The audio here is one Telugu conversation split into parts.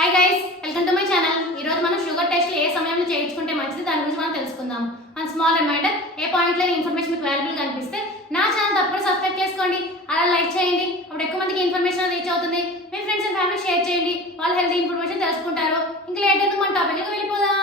Hi guys, welcome to my channel. ఈ రోజు మనం షుగర్ టెస్ట్ ఏ సమయంలో చేయించుకుంటే మంచిది దాని గురించి మనం తెలుసుకుందాం. అండ్ స్మాల్ రిమైండర్, ఏ పాయింట్లో ఇన్ఫర్మేషన్ మీకు వాల్యుబుల్ గా అనిపిస్తే నా ఛానల్ తప్పకుండా సబ్స్క్రైబ్ చేసుకోండి, అలా లైక్ చేయండి. అప్పుడు ఎక్కువ మందికి ఇన్ఫర్మేషన్ రీచ్ అవుతుంది. మీ ఫ్రెండ్స్ అండ్ ఫ్యామిలీ షేర్ చేయండి, వాళ్ళు హెల్తీ ఇన్ఫర్మేషన్ తెలుసుకుంటారు. ఇంకా లేట్ అయితే మన టాపిక్ కి వెళ్ళిపోదాం.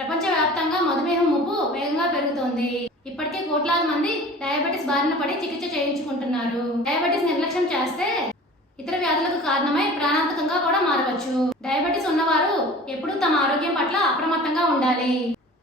ప్రపంచవ్యాప్తంగా మధుమేహం ముప్పు వేగంగా పెరుగుతోంది. ఇప్పటికే కోట్లాది మంది డయాబెటిస్ బారిన పడి చికిత్స చేయించుకుంటున్నారు. డయాబెటిస్ నిర్లక్ష్యం చేస్తే ఇతర వ్యాధులకు కారణమై ప్రాణాంతకంగా కూడా మారవచ్చు. డయాబెటిస్ ఉన్నవారు ఎప్పుడూ తమ ఆరోగ్యం పట్ల అప్రమత్తంగా ఉండాలి.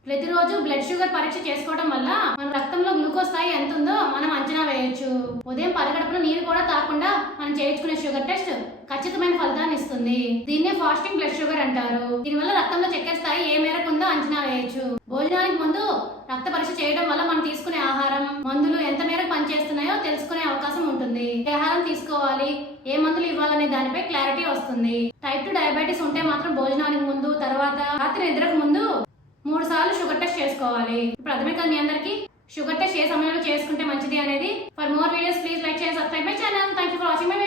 ప్రతిరోజు బ్లడ్ షుగర్ పరీక్ష చేసుకోవడం వల్ల మన రక్తంలో గ్లూకోజ్ స్థాయి ఎంత ఉందో మనం అంచనా వేయొచ్చు. ఉదయం పరిగడుపున నీరు కూడా తాకుండా మనం చేయించుకునే షుగర్ టెస్ట్ ఖచ్చితమైన ఫలితాన్ని ఇస్తుంది. దీన్నే ఫాస్టింగ్ బ్లడ్ షుగర్ అంటారు. దీనివల్ల రక్తంలో చక్కెర స్థాయి ఏ మేరకు ఉందో అంచనా వేయొచ్చు. భోజనానికి ముందు రక్త పరీక్ష చేయడం వల్ల మనం తీసుకునే ఆహారం, మందులు ఎంత మేరకు పనిచేస్తున్నాయో తెలుసుకునే అవకాశం ఉంటుంది. ఏ ఆహారం తీసుకోవాలి, ఏ మందులు ఇవ్వాలనే దానిపై క్లారిటీ వస్తుంది. టైప్ 2 డయాబెటీస్ ఉంటే మాత్రం భోజనానికి ముందు, తర్వాత రాత్రి నిద్రకు ముందు 3 సార్లు షుగర్ టెస్ట్ చేసుకోవాలి. ఇప్పుడు అర్థమే కదా మీ అందరికి షుగర్ టెస్ట్ ఏ సమయంలో చేసుకుంటే మంచిది అనేది. For more videos please like చేయండి, subscribe my channel. Thank you for watching my